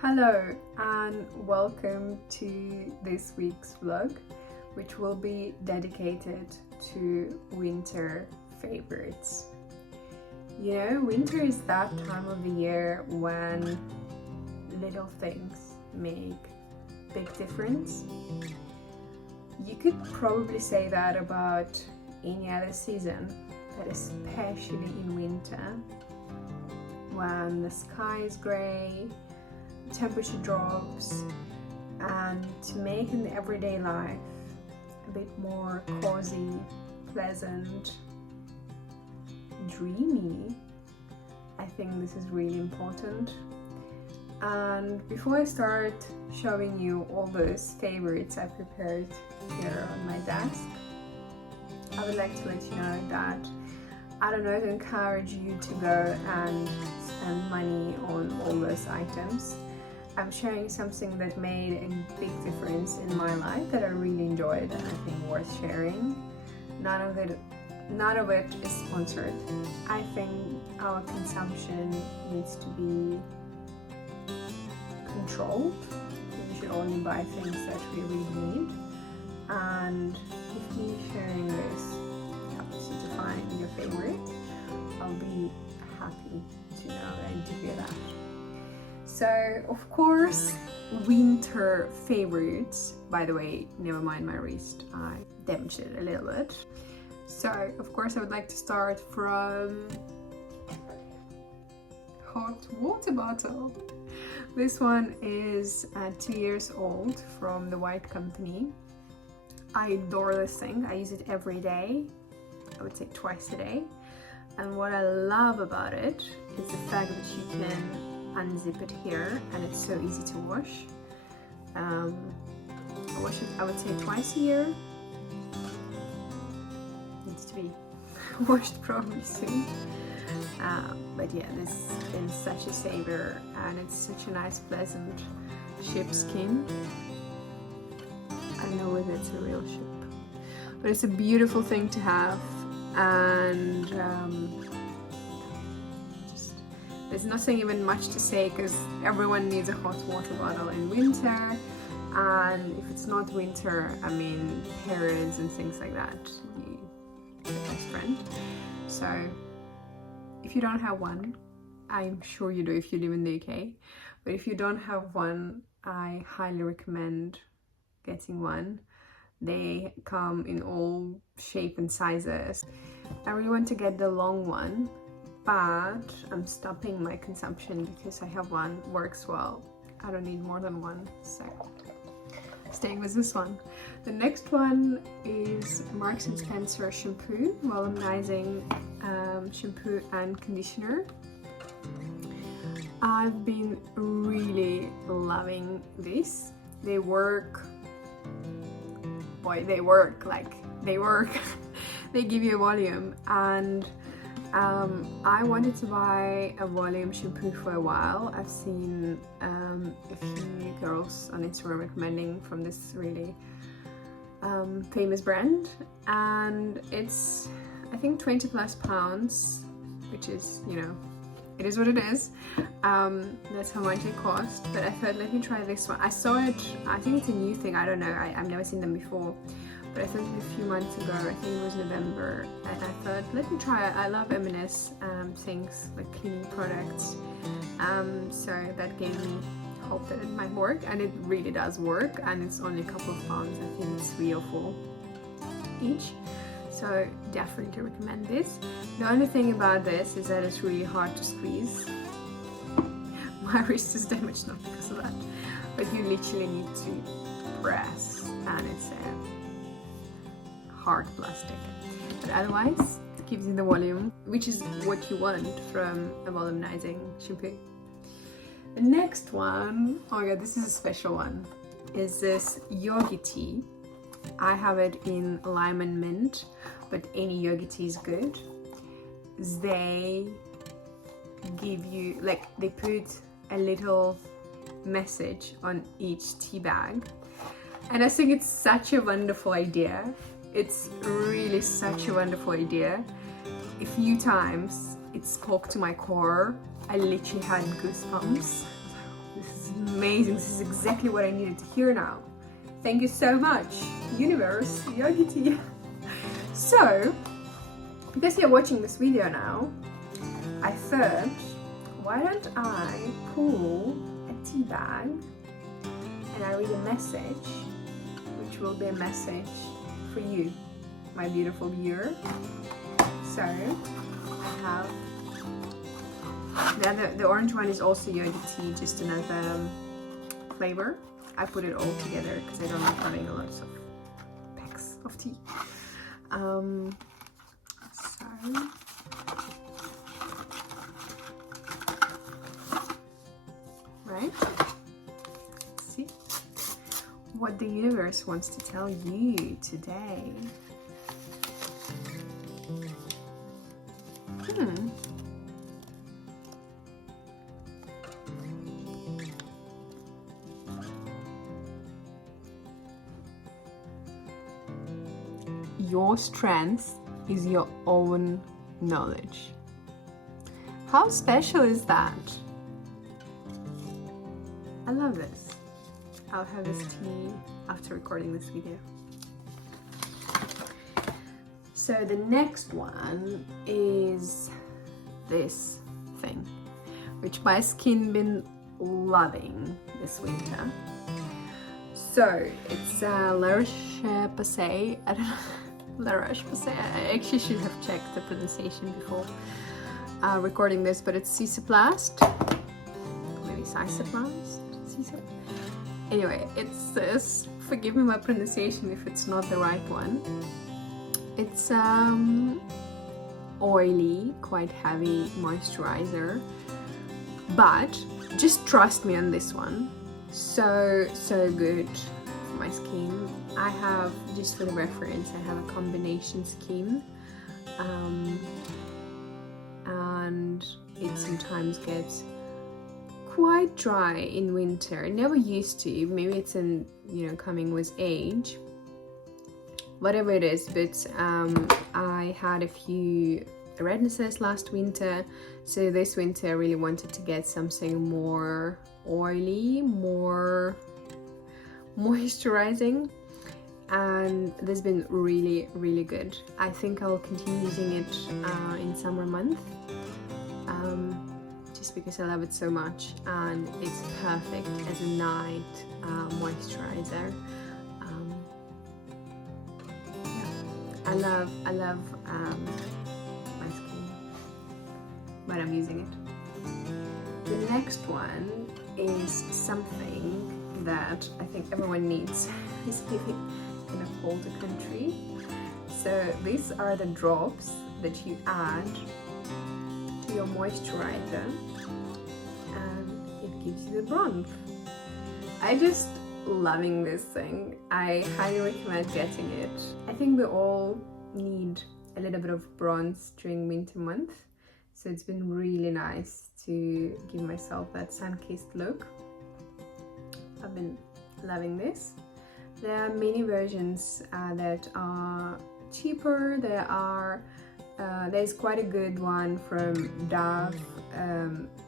Hello and welcome to this week's vlog, which will be dedicated to winter favorites. You know, winter is that time of the year when little things make big difference. You could probably say that about any other season, but especially in winter, when the sky is grey, temperature drops, and to make an everyday life a bit more cozy, pleasant, dreamy, I think this is really important. And before I start showing you all those favorites I prepared here on my desk, I would like to let you know that I don't know to encourage you to go and spend money on all those items. I'm sharing something that made a big difference in my life that I really enjoyed and I think worth sharing. None of it is sponsored. I think our consumption needs to be controlled. We should only buy things that we really need. And if me sharing this helps you to find your favorite, I'll be happy to know and to hear that. So, of course, winter favorites. By the way, never mind my wrist, I damaged it a little bit. So, of course, I would like to start from hot water bottle. This one is 2 years old from the White Company. I adore this thing. I use it every day. I would say twice a day. And what I love about it is the fact that you can unzip it here and it's so easy to wash. I wash it, I would say, twice a year. Needs to be washed probably soon. But yeah, this is such a saver and it's such a nice pleasant sheepskin. I don't know whether it's a real sheep, but it's a beautiful thing to have. And there's nothing even much to say because everyone needs a hot water bottle in winter, and if it's not winter, I mean periods and things like that, you the best friend. So if you don't have one, I'm sure you do if you live in the UK, but if you don't have one, I highly recommend getting one. They come in all shape and sizes. I really want to get the long one, but I'm stopping my consumption because I have one, works well. I don't need more than one, so staying with this one. The next one is Marks & Spencer shampoo, volumizing shampoo and conditioner. I've been really loving this. They work. Boy, they work. They give you a volume, and I wanted to buy a volume shampoo for a while. I've seen a few girls on Instagram recommending from this really famous brand, and it's I think 20 plus pounds, which is, you know, it is what it is. That's how much it cost, but I thought, let me try this one. I saw it, I think it's a new thing, I don't know, I've never seen them before, but I thought it a few months ago, I think it was November, and I thought, let me try it. I love M&S things, like cleaning products, so that gave me hope that it might work, and it really does work, and it's only a couple of pounds, I think it's 3 or 4 each. So definitely recommend this. The only thing about this is that it's really hard to squeeze. My wrist is damaged not because of that, but you literally need to press, and it's a hard plastic. But otherwise, it gives you the volume, which is what you want from a volumizing shampoo. The next one, oh my god, this is a special one, is this yogi tea. I have it in lime and mint, but any yogi tea is good. They give you, like, they put a little message on each tea bag, and I think it's such a wonderful idea. It's really such a wonderful idea. A few times it spoke to my core. I literally had goosebumps. This is amazing. This is exactly what I needed to hear now. Thank you so much, universe, Yogi tea. So, because you're watching this video now, I thought, why don't I pull a tea bag and I read a message, which will be a message for you, my beautiful viewer. So, I have the orange one is also yogi tea, just another flavor. I put it all together because I don't like having a lot of packs of tea. Right, let's see what the universe wants to tell you today. Your strength is your own knowledge. How special is that? I love this. I'll have this tea after recording this video. So the next one is this thing, which my skin been loving this winter. So it's La Roche-Posay. I don't know. La Roche-Posay. I actually should have checked the pronunciation before recording this, but it's Cicaplast. Maybe Cicaplast? Anyway, it's this. Forgive me my pronunciation if it's not the right one. It's oily, quite heavy moisturizer, but just trust me on this one. So good for my skin. I have, just for the reference, I have a combination skin, and it sometimes gets quite dry in winter. It never used to. Maybe it's in, coming with age, whatever it is. But I had a few rednesses last winter, so this winter I really wanted to get something more oily, more moisturizing, and this has been really good. I think I'll continue using it in summer month, just because I love it so much, and it's perfect as a night moisturizer. I love my skin when I'm using it. The next one is something that I think everyone needs, is living in a colder country. So these are the drops that you add to your moisturizer, and it gives you the bronze. I just loving this thing. I highly recommend getting it. I think we all need a little bit of bronze during winter month, so it's been really nice to give myself that sun-kissed look. I've been loving this. There are many versions that are cheaper. There's quite a good one from Dove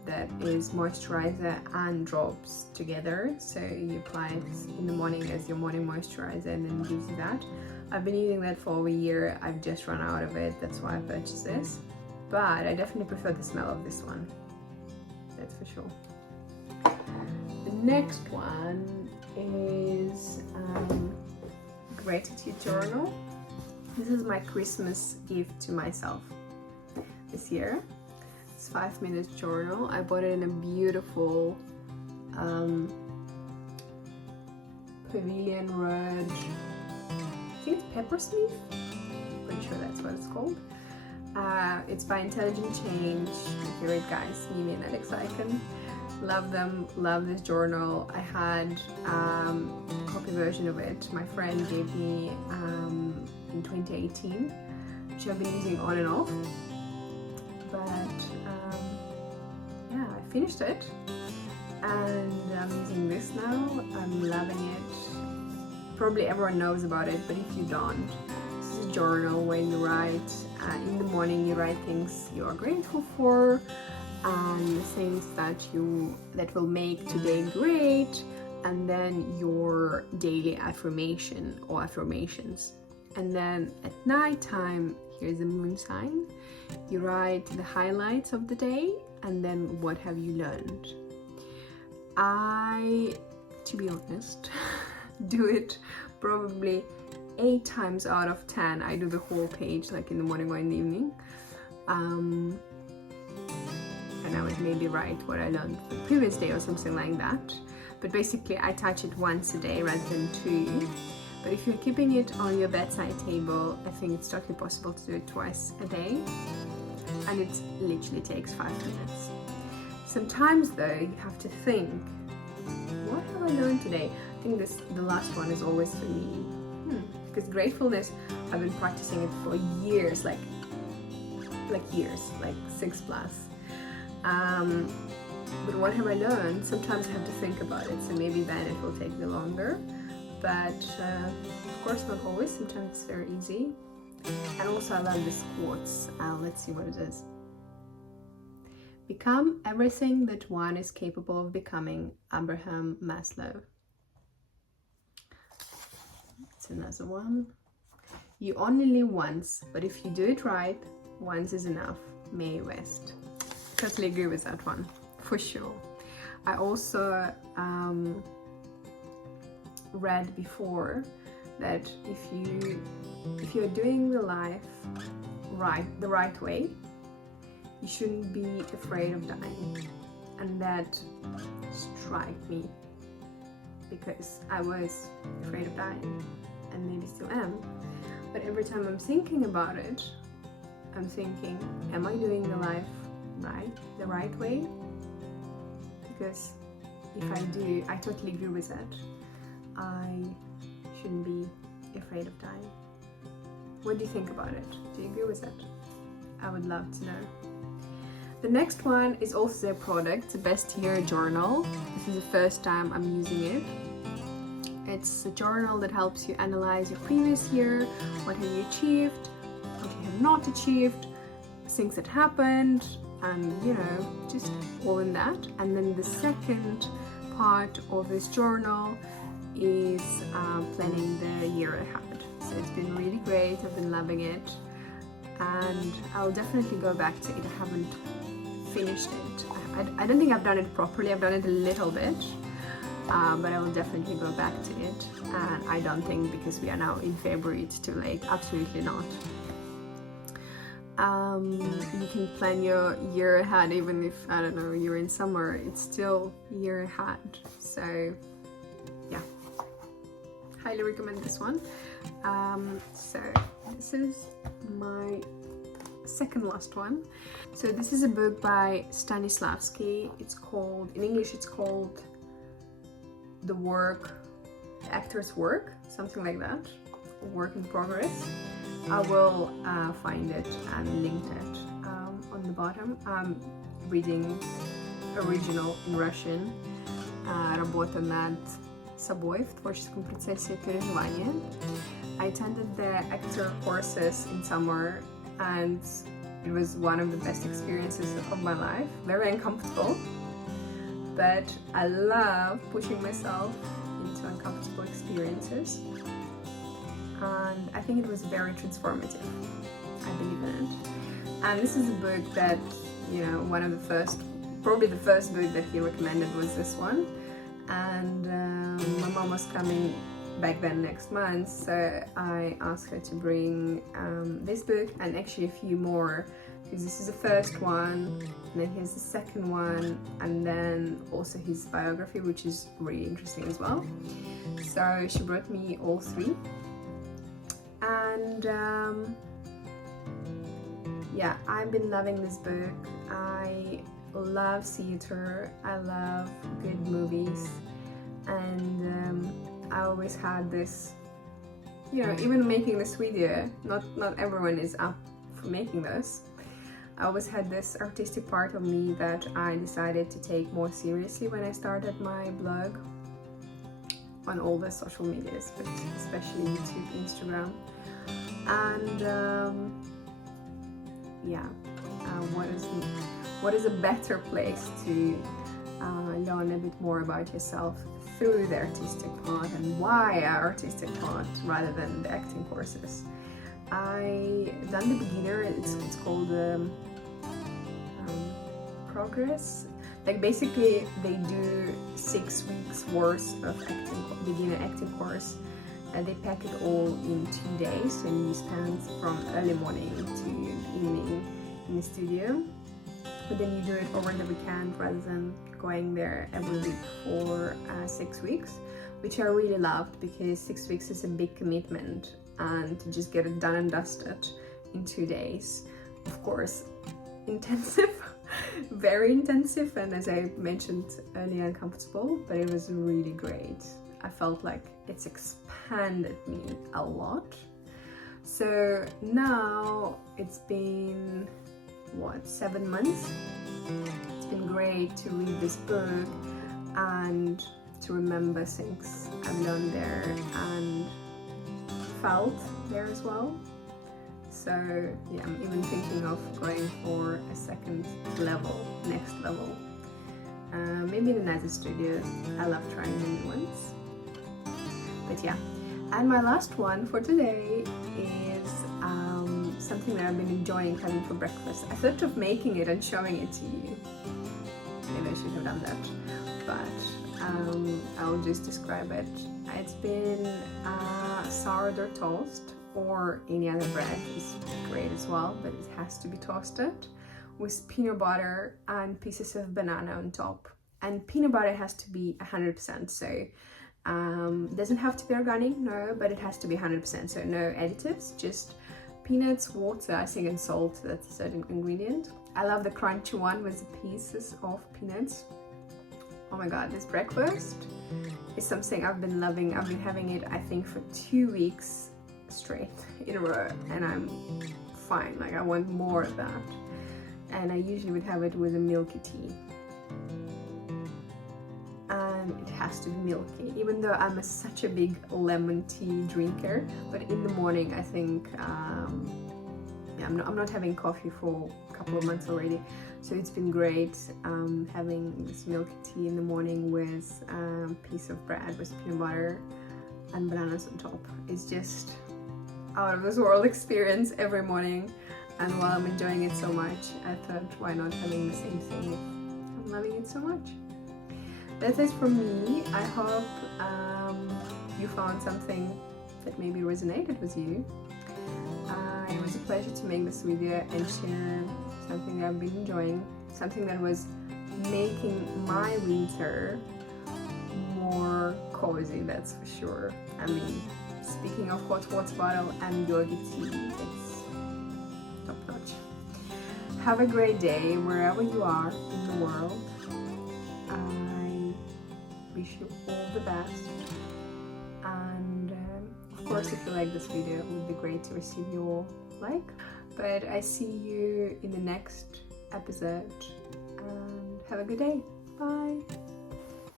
that is moisturizer and drops together, so you apply it in the morning as your morning moisturizer and then gives you that. I've been using that for over a year. I've just run out of it, that's why I purchased this, but I definitely prefer the smell of this one, that's for sure. The next one is gratitude journal. This is my Christmas gift to myself this year. It's 5 minutes journal. I bought it in a beautiful pavilion red, I think it's peppersmith, pretty sure that's what it's called. It's by Intelligent Change. My favorite guys, Mimi and Alex Icon. Love them, love this journal. I had a copy version of it my friend gave me in 2018, which I've been using on and off, but yeah, I finished it and I'm using this now. I'm loving it. Probably everyone knows about it, but if you don't, this is a journal where you write in the morning, you write things you are grateful for, and things that will make today great, and then your daily affirmation or affirmations. And then at night time, here's the moon sign. You write the highlights of the day and then what have you learned. I, to be honest, do it probably 8 times out of 10. I do the whole page like in the morning or in the evening. And I would maybe write what I learned the previous day or something like that. But basically I touch it once a day rather than 2. But if you're keeping it on your bedside table, I think it's totally possible to do it twice a day. And it literally takes 5 minutes. Sometimes though, you have to think, what have I learned today? I think the last one is always for me. Because gratefulness, I've been practicing it for years, like years, like 6 plus. But what have I learned? Sometimes I have to think about it, so maybe then it will take me longer. But of course not always, sometimes it's very easy. And also I love this quotes. Let's see what it is. Become everything that one is capable of becoming, Abraham Maslow. It's another one. You only live once, but if you do it right, once is enough. Mae West. Totally agree with that one, for sure. I also read before that if you're doing the life the right way, you shouldn't be afraid of dying. And that struck me because I was afraid of dying and maybe still am. But every time I'm thinking about it, I'm thinking, am I doing the life the right way? Because if I do, I totally agree with that. I shouldn't be afraid of dying. What do you think about it? Do you agree with that? I would love to know. The next one is also their product, the Best Year Journal. This is the first time I'm using it. It's a journal that helps you analyze your previous year, what have you achieved, what you have not achieved, things that happened, and just all in that. And then the second part of this journal is planning the year ahead. So it's been really great, I've been loving it, and I'll definitely go back to it. I haven't finished it. I don't think I've done it properly. I've done it a little bit, but I will definitely go back to it. And I don't think because we are now in February it's too late. Absolutely not. You can plan your year ahead even if, I don't know, you're in summer, it's still year ahead. So yeah, highly recommend this one. So this is my second last one. So this is a book by Stanislavski. It's called, in English it's called The Actor's Work, something like that, Work in Progress. I will find it and link it on the bottom. I'm reading original in Russian. Работа над собой в творческом процессе переживания. I attended the actor courses in summer and it was one of the best experiences of my life. Very uncomfortable, but I love pushing myself into uncomfortable experiences. And I think it was very transformative. I believe in it. And this is a book that, one of the first, probably the first book that he recommended was this one. And my mom was coming back then next month, so I asked her to bring this book and actually a few more, because this is the first one, and then here's the second one, and then also his biography, which is really interesting as well. So she brought me all 3. And yeah, I've been loving this book. I love theater, I love good movies, and I always had this, even making this video, not everyone is up for making this. I always had this artistic part of me that I decided to take more seriously when I started my blog on all the social medias, but especially YouTube, Instagram. And what is a better place to learn a bit more about yourself through the artistic part, and why artistic part rather than the acting courses. I done the beginner, it's called progress. Like basically they do 6 weeks worth of beginner acting course, and they pack it all in 2 days, and you spend from early morning to evening in the studio. But then you do it over the weekend rather than going there every week for 6 weeks, which I really loved, because 6 weeks is a big commitment, and to just get it done and dusted in 2 days, of course, intensive, very intensive, and as I mentioned earlier, uncomfortable, but it was really great. I felt like it's expanded me a lot. So now it's been, what, 7 months? It's been great to read this book and to remember things I've learned there and felt there as well. So yeah, I'm even thinking of going for a second level, next level. Maybe in another studio. I love trying new ones. But yeah, and my last one for today is something that I've been enjoying having for breakfast. I thought of making it and showing it to you. Maybe I should have done that, but I'll just describe it. It's been sourdough toast, or any other bread is great as well, but it has to be toasted with peanut butter and pieces of banana on top. And peanut butter has to be 100%, so doesn't have to be organic, no, but it has to be 100%, so no additives, just peanuts, water, I think, and salt. That's a certain ingredient. I love the crunchy one with the pieces of peanuts. Oh my god, this breakfast is something I've been loving. I've been having it, I think, for 2 weeks straight in a row, and I'm fine. Like, I want more of that. And I usually would have it with a milky tea. And it has to be milky, even though I'm such a big lemon tea drinker. But in the morning, I think, yeah, I'm not having coffee for a couple of months already. So it's been great having this milky tea in the morning with a piece of bread with peanut butter and bananas on top. It's just out of this world experience every morning. And while I'm enjoying it so much, I thought, why not having the same thing if I'm loving it so much? That's it from me. I hope you found something that maybe resonated with you. It was a pleasure to make this video and share something that I've been enjoying, something that was making my winter more cozy, that's for sure. I mean, speaking of hot water bottle and yogi tea, it's top notch. Have a great day wherever you are in the world. I wish you all the best, and of course, if you like this video, it would be great to receive your like. But I see you in the next episode, and have a good day. Bye.